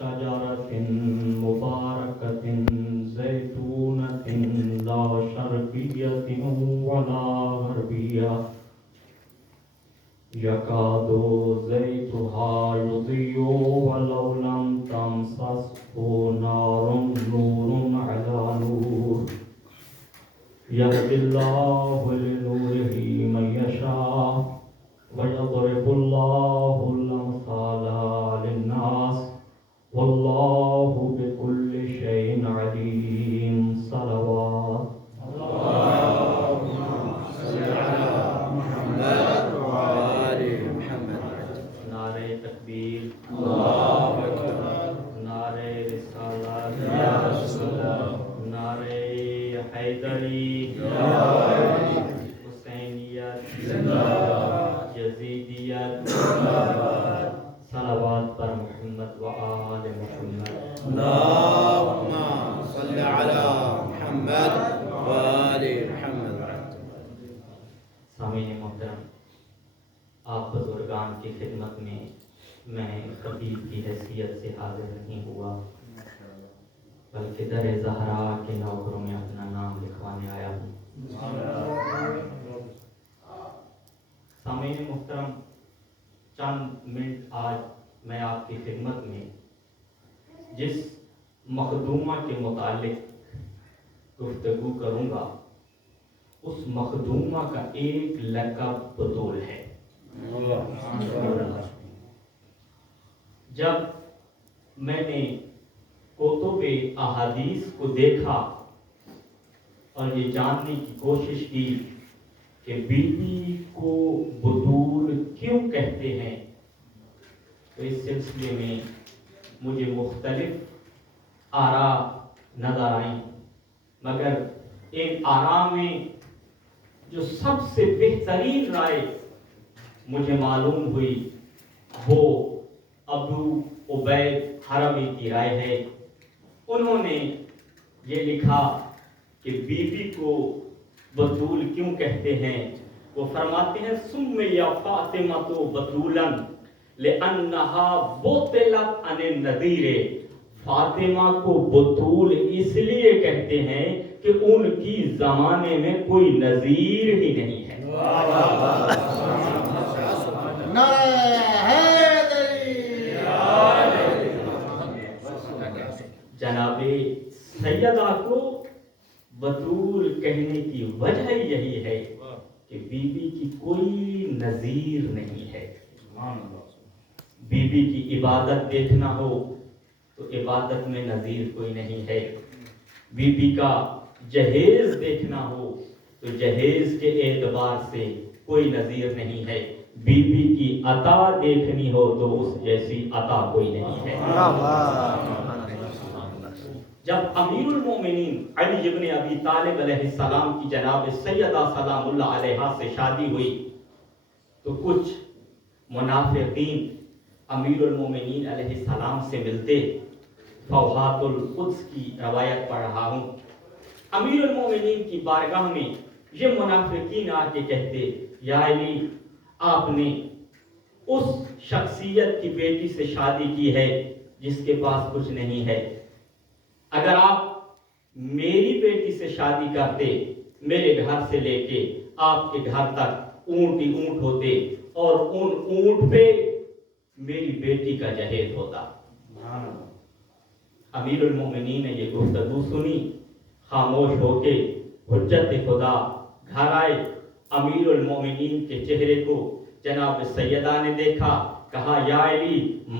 شجرة مباركة زيتونة لا شرقية ولا غربية يكاد زيتها يضيء ولو لم تمسسه نار نور على نور يهدي الله لنوره من يشاء ويضرب الله الأمثال للناس والله بكل شيء عليم صلوات نعرہ تکبیر نعرہ رسالت نعرہ حیدری حسینیت یزیدیت صلوات پر محمد و آل محمد اللهم صل على محمد وآل محمد. سامعین محترم، آپ بزرگان کی خدمت میں میں خطیب کی حیثیت سے حاضر نہیں ہوا بلکہ در زہرا کے نوکروں میں اپنا نام لکھوانے آیا ہوں. سامعین محترم، چند منٹ آج میں آپ کی خدمت میں جس مخدومہ کے متعلق گفتگو کروں گا اس مخدومہ کا ایک لقب بطول ہے. جب میں نے کتب احادیث کو دیکھا اور یہ جاننے کی کوشش کی کہ بی بی کو بطول کیوں کہتے ہیں تو اس سلسلے میں مجھے مختلف آراء نظر آئیں، مگر ان آراء میں جو سب سے بہترین رائے مجھے معلوم ہوئی وہ ابو عبید حرمی کی رائے ہے. انہوں نے یہ لکھا کہ بی بی کو بطول کیوں کہتے ہیں. وہ فرماتے ہیں سمی فاطمہ تو بطولاً لأنہا بطلت عن النذیر. فاطمہ کو بطول اس لیے کہتے ہیں کہ ان کی زمانے میں کوئی نذیر ہی نہیں ہے. جناب سیدہ کو بطول کہنے کی وجہ یہی ہے کہ بی بی کی کوئی نظیر نہیں ہے. بی بی کی عبادت دیکھنا ہو تو عبادت میں نظیر کوئی نہیں ہے. بی بی کا جہیز دیکھنا ہو تو جہیز کے اعتبار سے کوئی نظیر نہیں ہے. بی بی کی عطا دیکھنی ہو تو اس جیسی عطا کوئی نہیں ہے. جب امیر المومنین علی ابن ابی طالب علیہ السلام کی جناب سیدہ سلام اللہ علیہا سے شادی ہوئی تو کچھ منافقین امیر المومنین علیہ السلام سے ملتے. فوحات القدس کی روایت پڑھ رہا ہوں. امیر المومنین کی بارگاہ میں یہ منافقین آ کے کہتے یا علی آپ نے اس شخصیت کی بیٹی سے شادی کی ہے جس کے پاس کچھ نہیں ہے. اگر آپ میری بیٹی سے شادی کرتے میرے گھر سے لے کے آپ کے گھر تک اونٹ ہی اونٹ ہوتے اور ان اونٹ پہ میری بیٹی کا جہیز ہوتا. امیر المومنین نے یہ گفتگو سنی، خاموش ہو کے حجت خدا گھر آئے. امیر المومنین کے چہرے کو جناب سیدہ نے دیکھا، کہا یا علی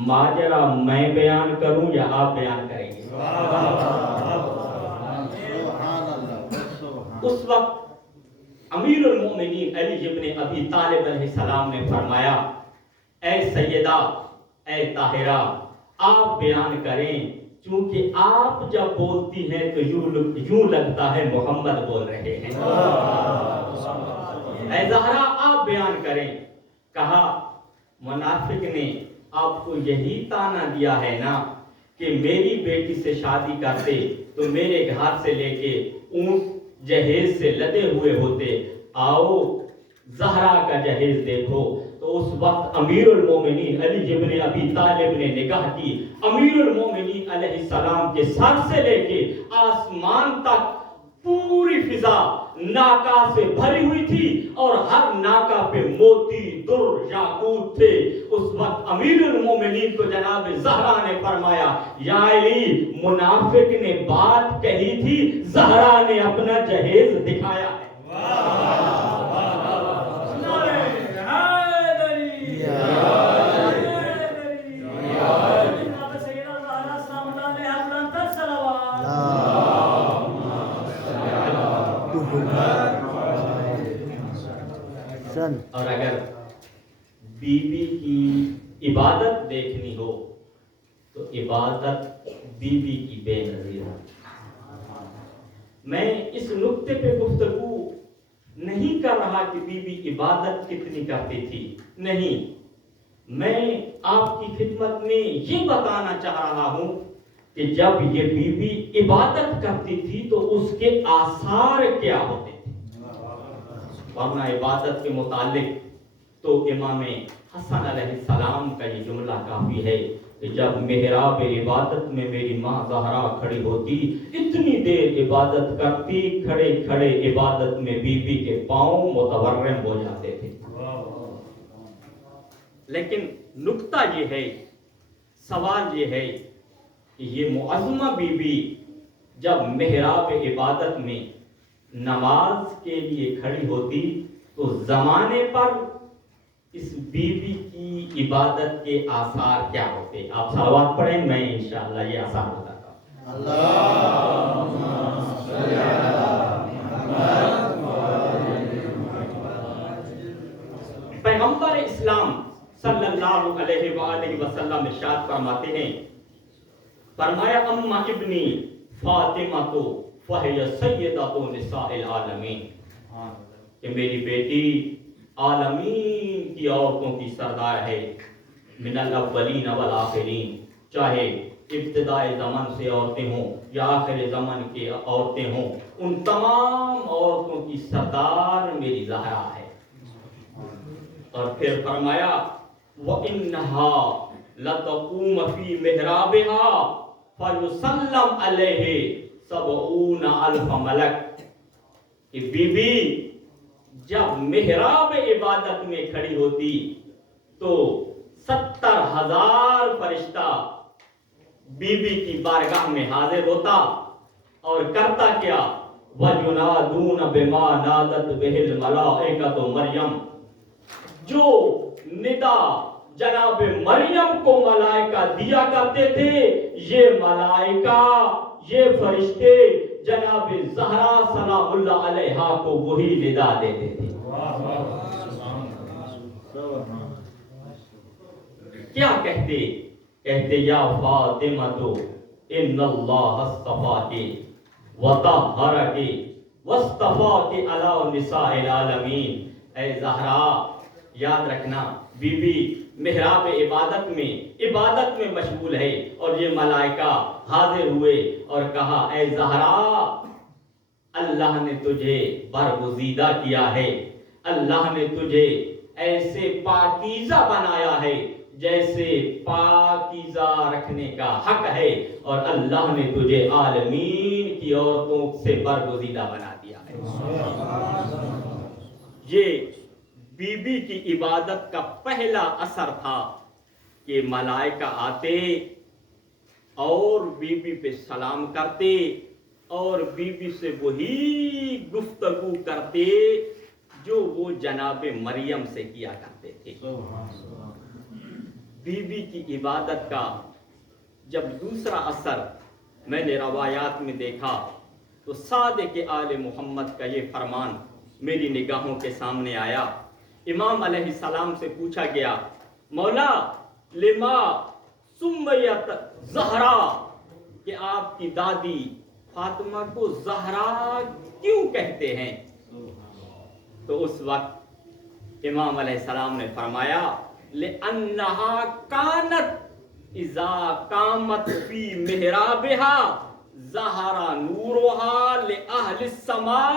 ماجرا میں بیان کروں یا آپ بیان کریں گے؟ اس وقت امیر المومنین علی ابن ابی طالب علیہ السلام نے فرمایا اے سیدہ اے طاہرہ آپ بیان کریں، چونکہ آپ جب بولتی ہیں تو یوں لگتا ہے محمد بول رہے ہیں. اے زہرا آپ بیان کریں. کہا منافق نے آپ کو یہی تانا دیا ہے نا کہ میری بیٹی سے شادی کرتے تو میرے گھر سے لے کے اونٹ جہیز سے لدے ہوئے ہوتے. آؤ زہرا کا جہیز دیکھو. تو اس وقت امیر المومنین علی ابن ابی طالب نے نگاہ کی، امیر المومنین علیہ السلام کے سر سے لے کے آسمان تک پوری فضا ناکا سے بھری ہوئی تھی، اور ہر ناکا پہ موتی، در، یاقوت تھے۔ اس وقت امیر المومنین کو جناب زہرا نے فرمایا، یا علی، منافق نے بات کہی تھی، زہرا نے اپنا جہیز دکھایا ہے۔ اور اگر بی بی کی عبادت دیکھنی ہو تو عبادت بی بی کی بے نظیر ہے۔ میں اس نقطے پہ گفتگو نہیں کر رہا کہ بی بی عبادت کتنی کرتی تھی، نہیں، میں آپ کی خدمت میں یہ بتانا چاہ رہا ہوں کہ جب یہ بی بی عبادت کرتی تھی تو اس کے آثار کیا ہوتے تھے۔ ورنہ عبادت کے متعلق تو امام حسن علیہ السلام کا یہ جملہ کافی ہے کہ جب محراب عبادت میں میری ماں زہرا کھڑی ہوتی، اتنی دیر عبادت کرتی، کھڑے کھڑے عبادت میں بی بی کے پاؤں متورم ہو جاتے تھے۔ لیکن نکتہ یہ ہے، سوال یہ ہے کہ یہ معظمہ بی بی جب محراب عبادت میں نماز کے لیے کھڑی ہوتی تو زمانے پر اس بی بی کی عبادت کے آثار کیا ہوتے؟ آپ صلوات پڑھیں، میں انشاءاللہ یہ آثار بتاتا ہوں۔ اللہم صلی علی محمد۔ پیغمبر اسلام صلی اللہ علیہ وآلہ وسلم ارشاد فرماتے ہیں، فرمایا اما ابنی فاطمہ تو فہی سیدۃ نساء العالمین، کہ میری بیٹی عالمین کی عورتوں کی سردار ہے، من الاولین والآخرین، چاہے ابتدائے زمن سے عورتیں ہوں یا آخر زمن کی عورتیں ہوں، ان تمام عورتوں کی سردار میری زہرا ہے۔ اور پھر فرمایا وَإِنَّهَا لَتَقُومَ فِي مِحْرَابِهَا فَيُسَلَّمْ عَلَيْهِ سَبْعُونَ أَلْفَ مَلَک، کہ بی بی جب محراب عبادت میں کھڑی ہوتی تو 70,000 فرشتہ بی بی کی بارگاہ میں حاضر ہوتا اور کرتا کیا، وَيُنَادُونَ بِمَا نَادَتْ بِهِ الْمَلَائِكَةُ مَرْیَم، جو ندا جناب مریم کو ملائکہ دیا کرتے تھے، یہ ملائکہ، یہ فرشتے جناب زہرا سلام اللہ علیہا کو وہی ندا دیتے تھے۔ کیا کہتے یا فاطمہ تو ان اللہ اصطفاکی وطہرکی واصطفاکی علی نساء العالمین، اے زہرا، یاد رکھنا بی بی محراب عبادت میں مشغول ہے، اور یہ ملائکہ حاضر ہوئے اور کہا، اے زہرا، اللہ نے تجھے برگزیدہ کیا ہے، اللہ نے تجھے ایسے پاکیزہ بنایا ہے جیسے پاکیزہ رکھنے کا حق ہے، اور اللہ نے تجھے عالمین کی عورتوں سے برگزیدہ بنا دیا ہے۔ یہ بی بی کی عبادت کا پہلا اثر تھا کہ ملائکہ آتے اور بی بی پہ سلام کرتے اور بی بی سے وہی گفتگو کرتے جو وہ جناب مریم سے کیا کرتے تھے۔ بی بی کی عبادت کا جب دوسرا اثر میں نے روایات میں دیکھا تو صادق آل محمد کا یہ فرمان میری نگاہوں کے سامنے آیا۔ امام علیہ السلام سے پوچھا گیا، مولا لما سمیت زہرا، کہ آپ کی دادی فاطمہ کو زہرا کیوں کہتے ہیں؟ تو اس وقت امام علیہ السلام نے فرمایا، لِأَنَّهَا كَانَتْ إِذَا قَامَتْ فِي مِحْرَابِهَا ظَهَرَ نُورُهَا لِأَهْلِ السَّمَاءِ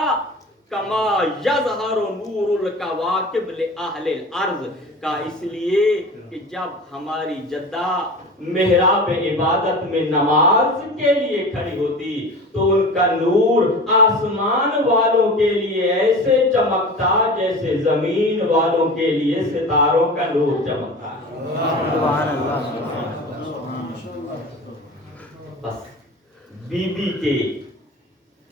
کما یظہر نور الکواکب لأہل الارض کا، اس لیے کہ جب ہماری جدہ محراب عبادت میں نماز کے لیے کھڑی ہوتی تو ان کا نور آسمان والوں کے لیے ایسے چمکتا جیسے زمین والوں کے لیے ستاروں کا نور چمکتا ہے۔ سبحان اللہ۔ بس بی بی کے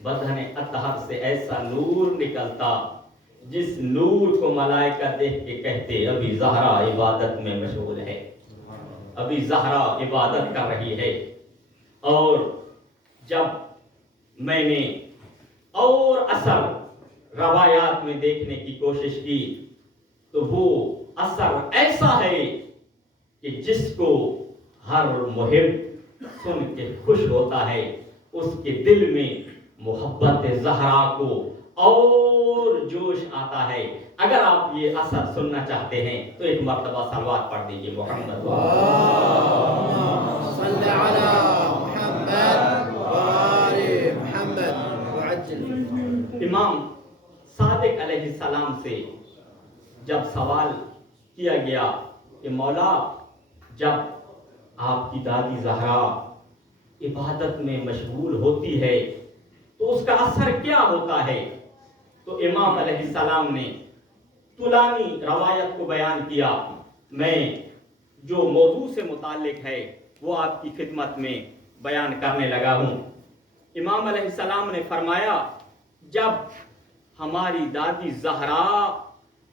بدن اطہر سے ایسا نور نکلتا جس نور کو ملائکہ دیکھ کے کہتے ابھی زہرا عبادت میں مشغول ہے، ابھی زہرا عبادت کر رہی ہے۔ اور جب میں نے اور اثر روایات میں دیکھنے کی کوشش کی تو وہ اثر ایسا ہے کہ جس کو ہر محب سن کے خوش ہوتا ہے، اس کے دل میں محبت زہرا کو اور جوش آتا ہے۔ اگر آپ یہ اثر سننا چاہتے ہیں تو ایک مرتبہ صلوات پڑھ دیجئے محمد صلی علی محمد وآل محمد وعجل۔ امام صادق علیہ السلام سے جب سوال کیا گیا کہ مولا جب آپ کی دادی زہرا عبادت میں مشغول ہوتی ہے تو اس کا اثر کیا ہوتا ہے، تو امام علیہ السلام نے طولانی روایت کو بیان کیا۔ میں جو موضوع سے متعلق ہے وہ آپ کی خدمت میں بیان کرنے لگا ہوں۔ امام علیہ السلام نے فرمایا جب ہماری دادی زہرا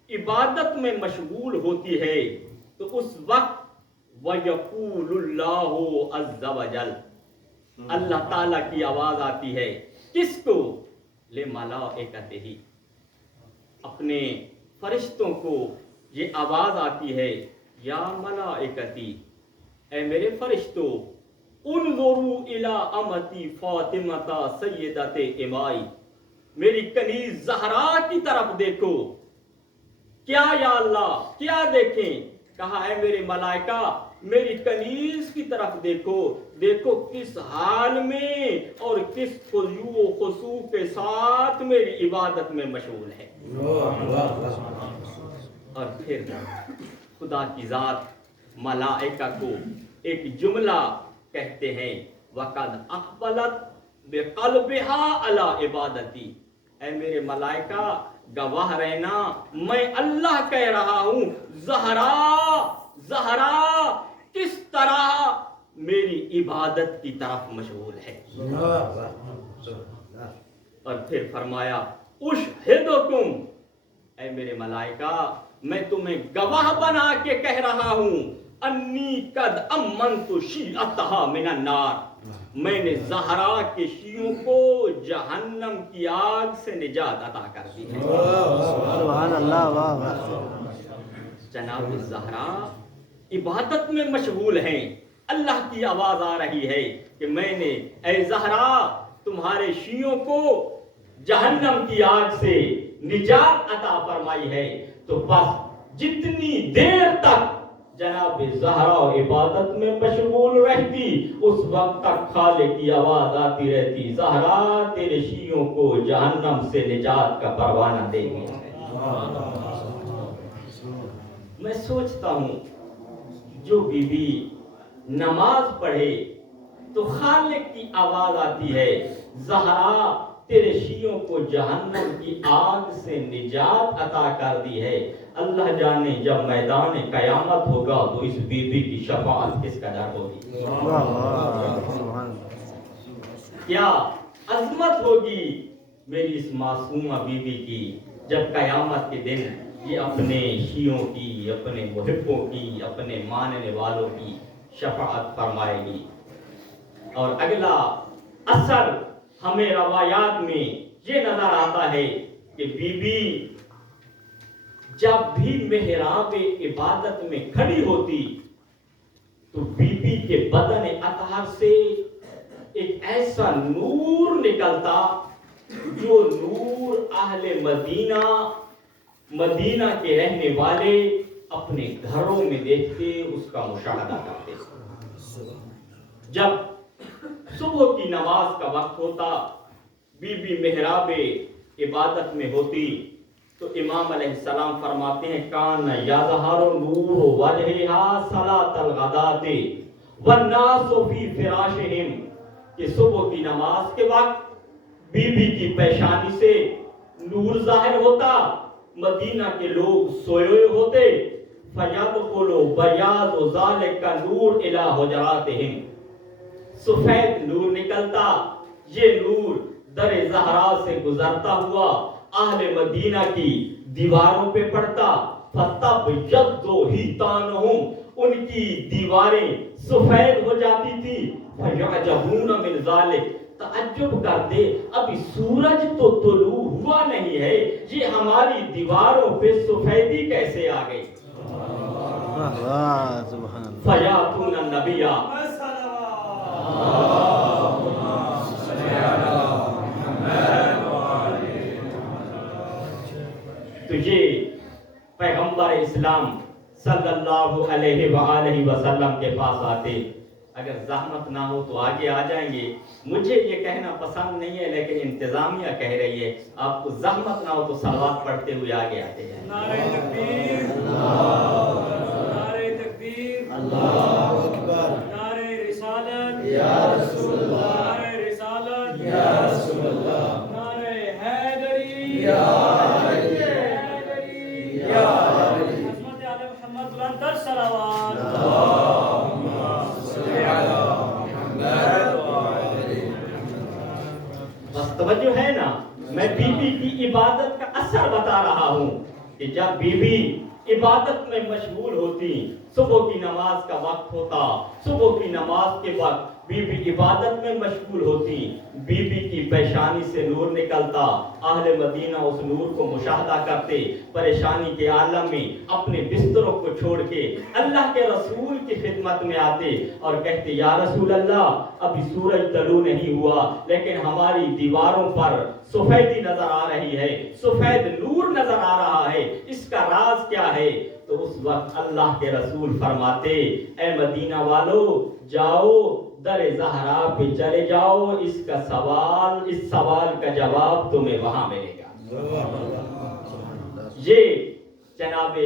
عبادت میں مشغول ہوتی ہے تو اس وقت وَيَقُولُ اللَّهُ عَزَّ وَجَلَّ، اللہ تعالیٰ کی آواز آتی ہے، کس کو؟ لِمَلَائِكَتِهِ، اپنے فرشتوں کو یہ آواز آتی ہے، یا ملائکتی، اے میرے فرشتوں، انظروا الی امتی فاطمہ سیدت امائی، میری کنیز زہرا کی طرف دیکھو۔ کیا یا اللہ کیا دیکھیں؟ کہا اے میرے ملائکہ میری کنیز کی طرف دیکھو، دیکھو کس حال میں اور کس خضوع و خضوع کے ساتھ میری عبادت میں مشغول ہے۔ اور پھر خدا کی ذات ملائکہ کو ایک جملہ کہتے ہیں، وَقَدْ أَقْبَلَتْ بِقَلْبِهَا عَلَىٰ عِبَادَتِي، اے میرے ملائکہ گواہ رہنا میں اللہ کہہ رہا ہوں زہرا کس طرح میری عبادت کی طرف مشغول ہے۔ اور پھر فرمایا اشہدکم، اے میرے ملائکہ میں تمہیں گواہ بنا کے کہہ رہا ہوں انی قد امنت شیعتہا من النار، میں نے زہرا کے شیعوں کو جہنم کی آگ سے نجات عطا کر دی ہے۔ سبحان اللہ، واہ واہ۔ جناب زہرا عبادت میں مشغول ہیں، اللہ کی آواز آ رہی ہے کہ میں نے اے زہرا تمہارے شیعوں کو جہنم کی آگ سے نجات عطا فرمائی ہے، تو بس جتنی دیر تک جناب زہرا عبادت میں مشغول رہتی اس وقت تک خالق کی آواز آتی رہتی، زہرا تیرے شیعوں کو جہنم سے نجات کا پروانہ دے گی۔ میں سوچتا ہوں جو بی بی نماز پڑھے تو خالق کی آواز آتی ہے زہرا تیرے شیعوں کو جہنم کی آگ سے نجات عطا کر دی ہے، اللہ جانے جب میدان قیامت ہوگا تو اس بی بی کی شفاعت کس قدر ہوگی، کیا عظمت ہوگی میری اس معصومہ بی بی کی جب قیامت کے دن یہ اپنے شیعوں کی، اپنے محبوں کی، اپنے ماننے والوں کی شفاعت فرمائے گی۔ اور اگلا اثر ہمیں روایات میں یہ نظر آتا ہے کہ بی بی جب بھی محراب عبادت میں کھڑی ہوتی تو بی بی کے بدن اطہر سے ایک ایسا نور نکلتا جو نور اہل مدینہ کے رہنے والے اپنے گھروں میں دیکھتے اس کا مشاہدہ کرتے۔ جب صبح کی نماز کا وقت ہوتا بی بی محراب عبادت میں ہوتی تو امام علیہ السلام فرماتے ہیں کان یظہر نور وجہھا صلاۃ الغداۃ والناس فی فراشہم، کہ صبح کی نماز کے وقت بی بی کی پیشانی سے نور ظاہر ہوتا، مدینہ کے لوگ سوئے ہوئے ہوتے، فیدخل بیاض ذالک نور الی حجراتہم، سفید نور نکلتا، یہ نور در زہرا سے گزرتا ہوا اہل مدینہ کی دیواروں پہ پڑتا، فتبیض حیطانہم، ان کی دیواریں سفید ہو جاتی تھی، فیعجبون من ذالک، تعجب کرتے ابھی سورج تو طلوع ہوا نہیں ہے، یہ ہماری دیواروں پہ سفیدی کیسے آ گئی؟ سبحان اللہ۔ فیاتون النبی، تو یہ پیغمبر اسلام صلی اللہ علیہ وآلہ وسلم کے پاس آتے، اگر زحمت نہ ہو تو آگے آ جائیں گے، مجھے یہ کہنا پسند نہیں ہے لیکن انتظامیہ کہہ رہی ہے، آپ کو زحمت نہ ہو تو صلوات پڑھتے ہوئے آگے آتے جائیں۔ نعرہ تکبیر، نعرہ تکبیر، اللہ اکبر، نعرہ رسالت یا رسول اللہ، نعرہ رسالت یا رسول اللہ، نعرہ حیدری، یا حیدری، یا علی، عظمت آل محمد بلند در صلوات۔ بس توجہ ہے نا، میں بی بی کی عبادت کا اثر بتا رہا ہوں کہ جب بی بی عبادت میں مشغول ہوتی، صبح کی نماز کا وقت ہوتا، صبح کی نماز کے وقت بی بی عبادت میں مشغول ہوتی، بی بی کی پیشانی سے نور نکلتا، اہل مدینہ اس نور کو مشاہدہ کرتے، پریشانی کے عالم میں اپنے بستروں کو چھوڑ کے اللہ کے رسول کی خدمت میں آتے اور کہتے یا رسول اللہ ابھی سورج طلوع نہیں ہوا لیکن ہماری دیواروں پر سفیدی نظر آ رہی ہے، سفید نور نظر آ رہا ہے، اس کا راز کیا ہے؟ تو اس وقت اللہ کے رسول فرماتے اے مدینہ والو جاؤ در زہرا پہ چلے جاؤ، اس سوال کا جواب تمہیں وہاں ملے گا۔ یہ جناب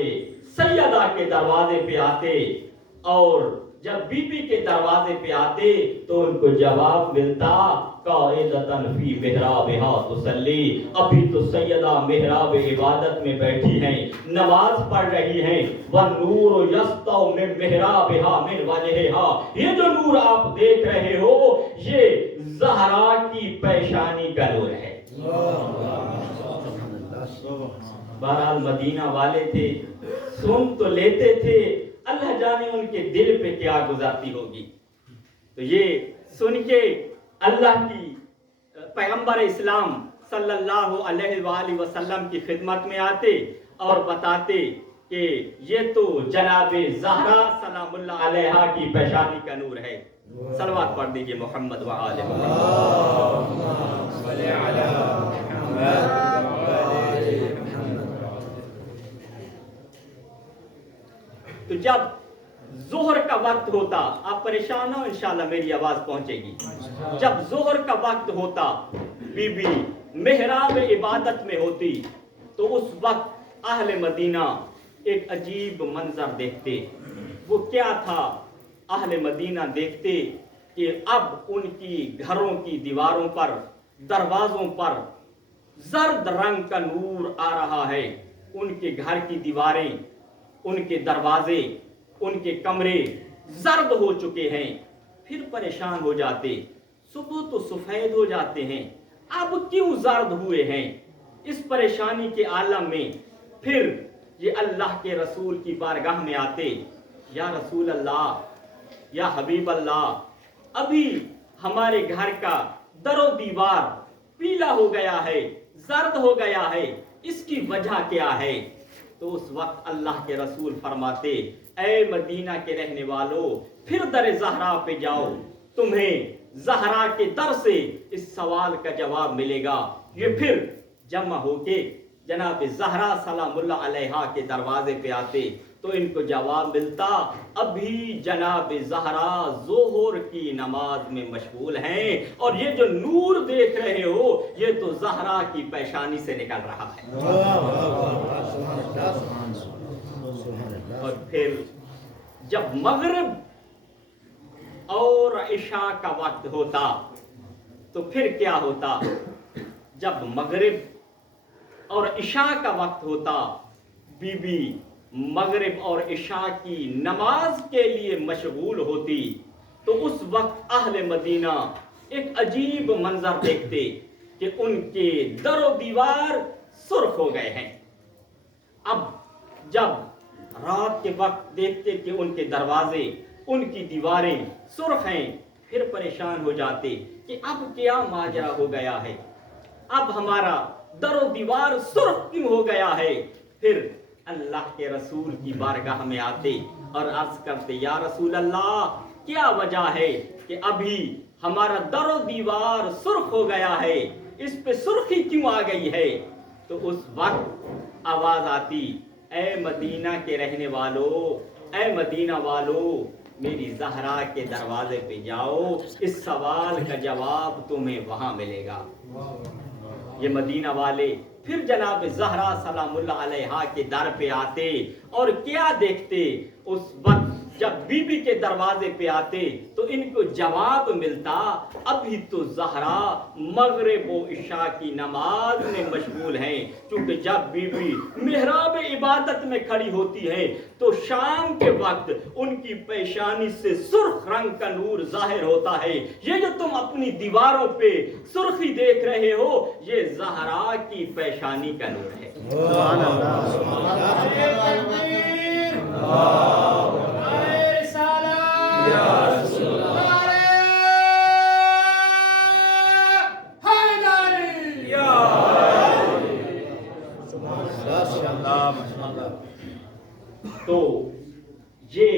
سیدہ کے دروازے پہ آتے اور جب بی بی کے دروازے پہ آتے تو ان کو جواب ملتا قائدۃ فی محرابہا تصلی، ابھی تو سیدہ محراب عبادت میں بیٹھی ہیں، نماز پڑھ رہی ہیں، والنور یسطع من محرابہا من وجہہا، یہ جو نور آپ دیکھ رہے ہو یہ زہرا کی پیشانی کا نور ہے۔ بہرحال مدینہ والے تھے، سن تو لیتے تھے، اللہ جانے ان کے دل پہ کیا گزرتی ہوگی۔ تو یہ سن کے اللہ کی پیغمبر اسلام صلی اللہ علیہ وآلہ وسلم کی خدمت میں آتے اور بتاتے کہ یہ تو جناب زہرا سلام اللہ علیہا کی پیشانی کا نور ہے۔ صلوات پڑھ دیجئے محمد و آل تو جب ظہر کا وقت ہوتا، آپ پریشان ہو انشاءاللہ میری آواز پہنچے گی، جب ظہر کا وقت ہوتا بی بی محراب عبادت میں ہوتی تو اس وقت اہل مدینہ ایک عجیب منظر دیکھتے۔ وہ کیا تھا؟ اہل مدینہ دیکھتے کہ اب ان کی گھروں کی دیواروں پر، دروازوں پر زرد رنگ کا نور آ رہا ہے، ان کے گھر کی دیواریں، ان کے دروازے، ان کے کمرے زرد ہو چکے ہیں۔ پھر پریشان ہو جاتے، صبح تو سفید ہو جاتے ہیں، اب کیوں زرد ہوئے ہیں؟ اس پریشانی کے عالم میں پھر یہ اللہ کے رسول کی بارگاہ میں آتے، یا رسول اللہ، یا حبیب اللہ، ابھی ہمارے گھر کا در و دیوار پیلا ہو گیا ہے، زرد ہو گیا ہے، اس کی وجہ کیا ہے؟ تو اس وقت اللہ کے رسول فرماتے اے مدینہ کے رہنے والو پھر در زہرا پہ جاؤ، تمہیں زہرا کے در سے اس سوال کا جواب ملے گا۔ یہ پھر جمع ہو کے جناب زہرا سلام اللہ علیہا کے دروازے پہ آتے تو ان کو جواب ملتا ابھی جناب زہرا ظہر کی نماز میں مشغول ہیں اور یہ جو نور دیکھ رہے ہو یہ تو زہرا کی پیشانی سے نکل رہا ہے. اور پھر جب مغرب اور عشاء کا وقت ہوتا تو پھر کیا ہوتا؟ جب مغرب اور عشاء کا وقت ہوتا بی بی مغرب اور عشاء کی نماز کے لیے مشغول ہوتی تو اس وقت اہل مدینہ ایک عجیب منظر دیکھتے کہ ان کے در و دیوار سرخ ہو گئے ہیں. اب جب رات کے وقت دیکھتے کہ ان کے دروازے ان کی دیواریں سرخ ہیں پھر پریشان ہو جاتے کہ اب کیا ماجرا ہو گیا ہے، اب ہمارا در و دیوار سرخ کیوں ہو گیا ہے. پھر اللہ کے رسول کی بارگاہ میں آتے اور عرض کرتے یا رسول اللہ کیا وجہ ہے کہ ابھی ہمارا در و دیوار سرخ ہو گیا ہے، اس پہ سرخی کیوں آ گئی ہے؟ تو اس وقت آواز آتی اے مدینہ کے رہنے والو، اے مدینہ والو، میری زہرا کے دروازے پہ جاؤ، اس سوال کا جواب تمہیں وہاں ملے گا. یہ مدینہ والے پھر جناب زہرا سلام اللہ علیہا کے در پہ آتے اور کیا دیکھتے؟ اس وقت جب بی بی کے دروازے پہ آتے تو ان کو جواب ملتا ابھی تو زہرا مغرب و عشاء کی نماز میں مشغول ہیں. چونکہ جب بی بی محراب عبادت میں کھڑی ہوتی ہے تو شام کے وقت ان کی پیشانی سے سرخ رنگ کا نور ظاہر ہوتا ہے. یہ جو تم اپنی دیواروں پہ سرخی دیکھ رہے ہو یہ زہرا کی پیشانی کا نور ہے. تو یہ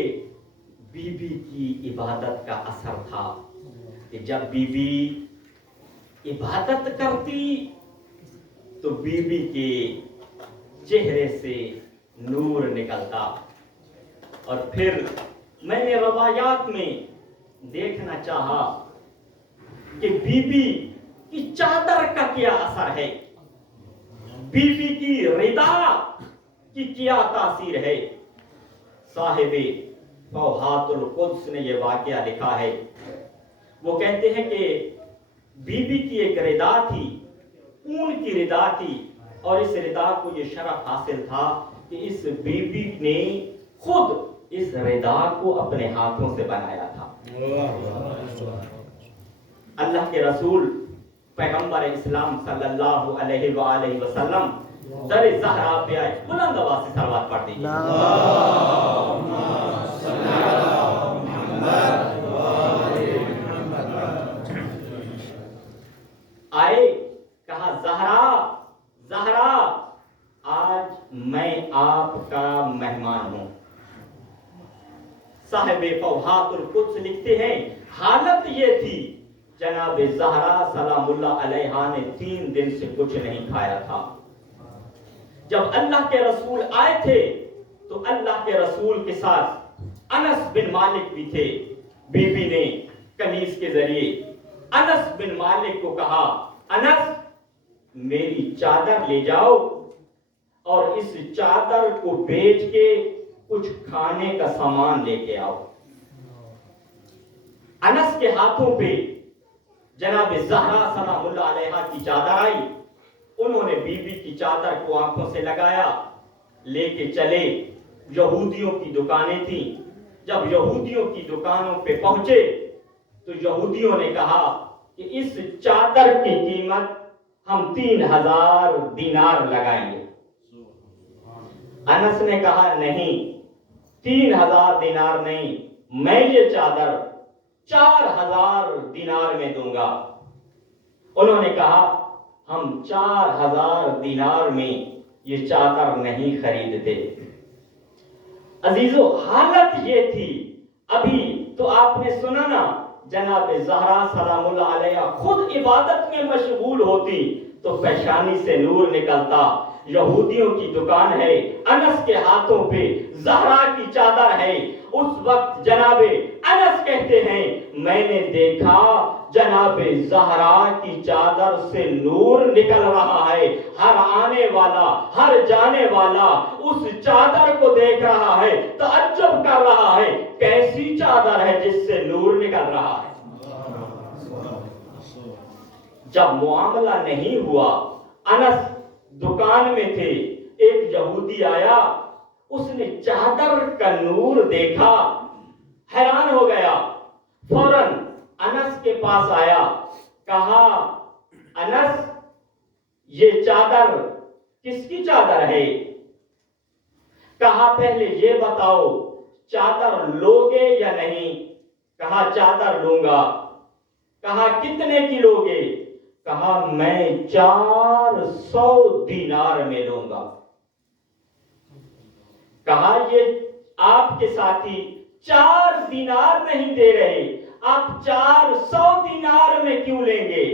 بی بی کی عبادت کا اثر تھا کہ جب بی بی عبادت کرتی تو بی بی کے چہرے سے نور نکلتا. اور پھر میں نے روایات میں دیکھنا چاہا کہ بی بی کی چادر کا کیا اثر ہے، بی بی کی ردا کی کیا تاثیر ہے. صاحب فوحات القدس نے یہ واقعہ لکھا ہے. وہ کہتے ہیں کہ بی بی کی ایک ردا تھی، اون کی ردا تھی، اور اس ردا کو یہ شرف حاصل تھا کہ اس بی بی نے خود اس ردا کو اپنے ہاتھوں سے بنایا تھا. اللہ کے رسول پیغمبر اسلام صلی اللہ علیہ وآلہ وسلم در زہرا پہ آئے. بلند آواز سے صلوات پڑھ دیجیے. آئے، کہا زہرا زہرا آج میں آپ کا مہمان ہوں. صاحب فوحات القدس لکھتے ہیں حالت یہ تھی جناب زہرا سلام اللہ علیہا نے 3 دن سے کچھ نہیں کھایا تھا. جب اللہ کے رسول آئے تھے تو اللہ کے رسول کے ساتھ انس بن مالک بھی تھے. بی بی نے کنیز کے ذریعے انس بن مالک کو کہا انس میری چادر لے جاؤ اور اس چادر کو بیچ کے کچھ کھانے کا سامان لے کے آؤ. انس کے ہاتھوں پہ جناب زہرا سلام اللہ علیہا کی چادر آئی. انہوں نے بی بی کی چادر کو آنکھوں سے لگایا، لے کے چلے. یہودیوں کی دکانیں تھیں. جب یہودیوں کی دکانوں پہ پہنچے تو یہودیوں نے کہا کہ اس چادر کی قیمت ہم 3000 دینار لگائیں گے. انس نے کہا نہیں، 3000 دینار نہیں، میں یہ چادر 4000 دینار میں دوں گا. انہوں نے کہا ہم 4000 دینار میں یہ چادر نہیں خریدتے. عزیزو حالت یہ تھی. ابھی تو آپ نے سنا نا جناب زہرا سلام اللہ علیہ خود عبادت میں مشغول ہوتی تو پیشانی سے نور نکلتا، یہودیوں کی دکان ہے، انس کے ہاتھوں پہ زہرا کی چادر ہے۔ اس وقت جناب انس کہتے ہیں میں نے دیکھا جناب زہرا کی چادر سے نور نکل رہا ہے، ہر آنے والا ہر جانے والا اس چادر کو دیکھ رہا ہے، تعجب کر رہا ہے کیسی چادر ہے جس سے نور نکل رہا ہے۔ جب معاملہ نہیں ہوا، انس دکان میں تھے، ایک یہودی آیا، اس نے چادر کا نور دیکھا، حیران ہو گیا، فوراً انس کے پاس آیا، کہا انس یہ چادر کس کی چادر ہے؟ کہا پہلے یہ بتاؤ چادر لوگے یا نہیں؟ کہا چادر لوں گا۔ کہا کتنے کی لوگے؟ کہا میں 400 دینار میں لوں گا۔ کہا یہ آپ کے ساتھی 4 دینار نہیں دے رہے، آپ 400 دینار میں کیوں لیں گے؟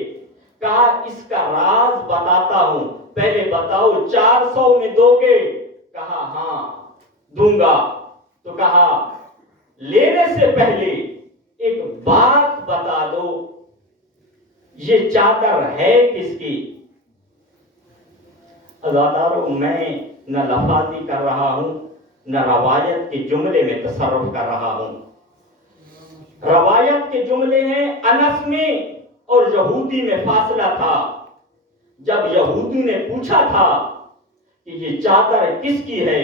کہا اس کا راز بتاتا ہوں، پہلے بتاؤ 400 میں دو گے؟ کہا ہاں دوں گا۔ تو کہا لینے سے پہلے ایک بات بتا دو، یہ چادر ہے کس کی؟ عزادارو میں نہ لفاظی کر رہا ہوں نہ روایت کے جملے میں تصرف کر رہا ہوں۔ روایت کے جملے ہیں انس میں اور یہودی میں فاصلہ تھا۔ جب یہودی نے پوچھا تھا کہ یہ چادر کس کی ہے،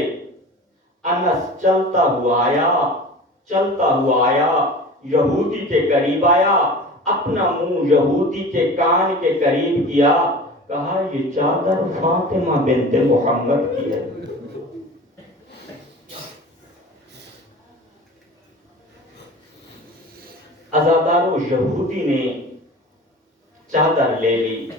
انس چلتا ہوا آیا، یہودی کے قریب آیا، اپنا منہ یہودی کے کان کے قریب کیا، کہا یہ چادر فاطمہ بنت محمد کی ہے۔ عزادارو یہودی نے چادر لے لی،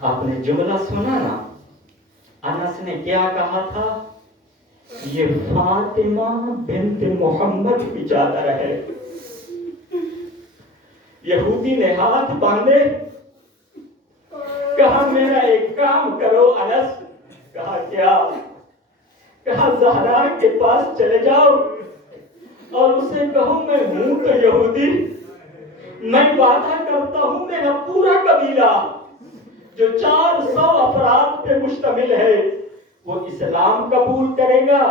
آپ نے جملہ سنا نا، انس نے کیا کہا تھا؟ یہ فاطمہ بنت محمد کی چادر ہے۔ یہودی نے ہاتھ باندھے، کہا میرا ایک کام کرو انس۔ کہا کیا؟ کہا زہرا کے پاس چلے جاؤ اور اسے کہو میں ہوں تو یہودی، میں وعدہ کرتا ہوں میرا پورا قبیلہ جو 400 افراد پہ مشتمل ہے وہ اسلام قبول کرے گا،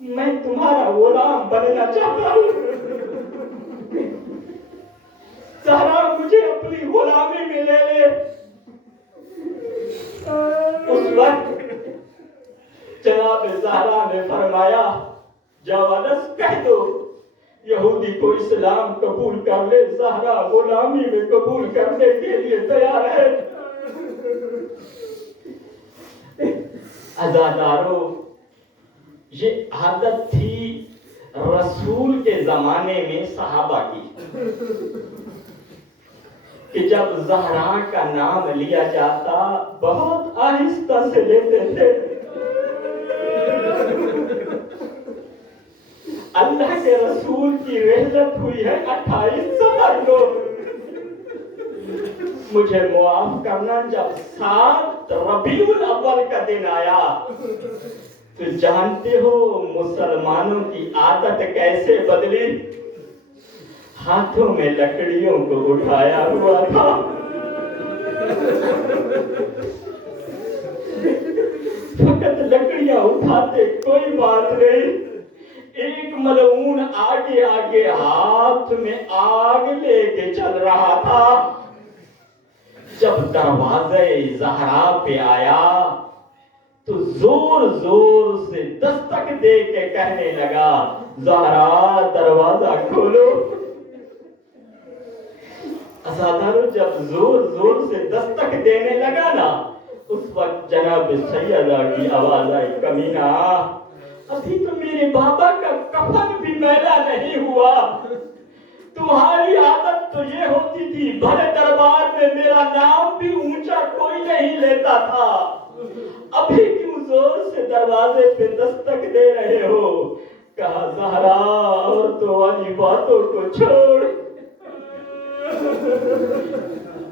میں تمہارا غلام بننا چاہتا ہوں، زہرا مجھے اپنی غلامی میں لے لے۔ اس وقت جناب زہرا نے فرمایا جاؤ انس کہہ دو یہودی کو اسلام قبول کر لے، زہرا غلامی میں قبول کرنے کے لیے تیار ہے۔ عزادارو یہ عادت تھی رسول کے زمانے میں صحابہ کی کہ جب زہرا کا نام لیا جاتا بہت آہستہ سے لیتے تھے۔ اللہ کے رسول کی رحلت ہوئی ہے 28 سفر کو، مجھے معاف کرنا جب 7 ربیع الاول کا دن آیا تو جانتے ہو مسلمانوں کی عادت کیسے بدلی؟ ہاتھوں میں لکڑیوں کو اٹھایا ہوا تھا، فقط لکڑیاں اٹھاتے کوئی بات نہیں، ایک ملعون آگے آگے ہاتھ میں آگ لے کے چل رہا تھا۔ جب دروازے زہرا پہ آیا تو زور زور سے دستک دے کے کہنے لگا زہرا دروازہ کھولو۔ عزادارو جب زور زور سے دستک دینے لگا نا اس وقت جناب سیدہ کی آواز آئی کمینہ ابھی تو میرے بابا کا کفن بھی میلا نہیں ہوا، تمہاری عادت تو یہ ہوتی تھی بھلے دربار میں میرا نام بھی اونچا کوئی نہیں لیتا تھا، ابھی کیوں زور سے دروازے پہ دستک دے رہے ہو؟ کہا زہرا عورتوں والی باتوں کو چھوڑ،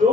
2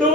2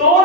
2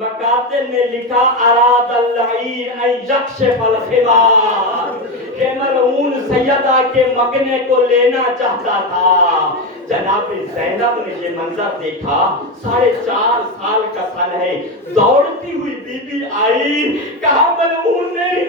مقاتل نے لکھا اراد اللعین ان یکشف الخمار کہ ملعون سیدہ کے مگنے کو لینا چاہتا تھا. جناب زینب نے یہ منظر دیکھا. 4.5 سال کا سن ہے. دوڑتی ہوئی بی بی آئی, کہا ملعون نے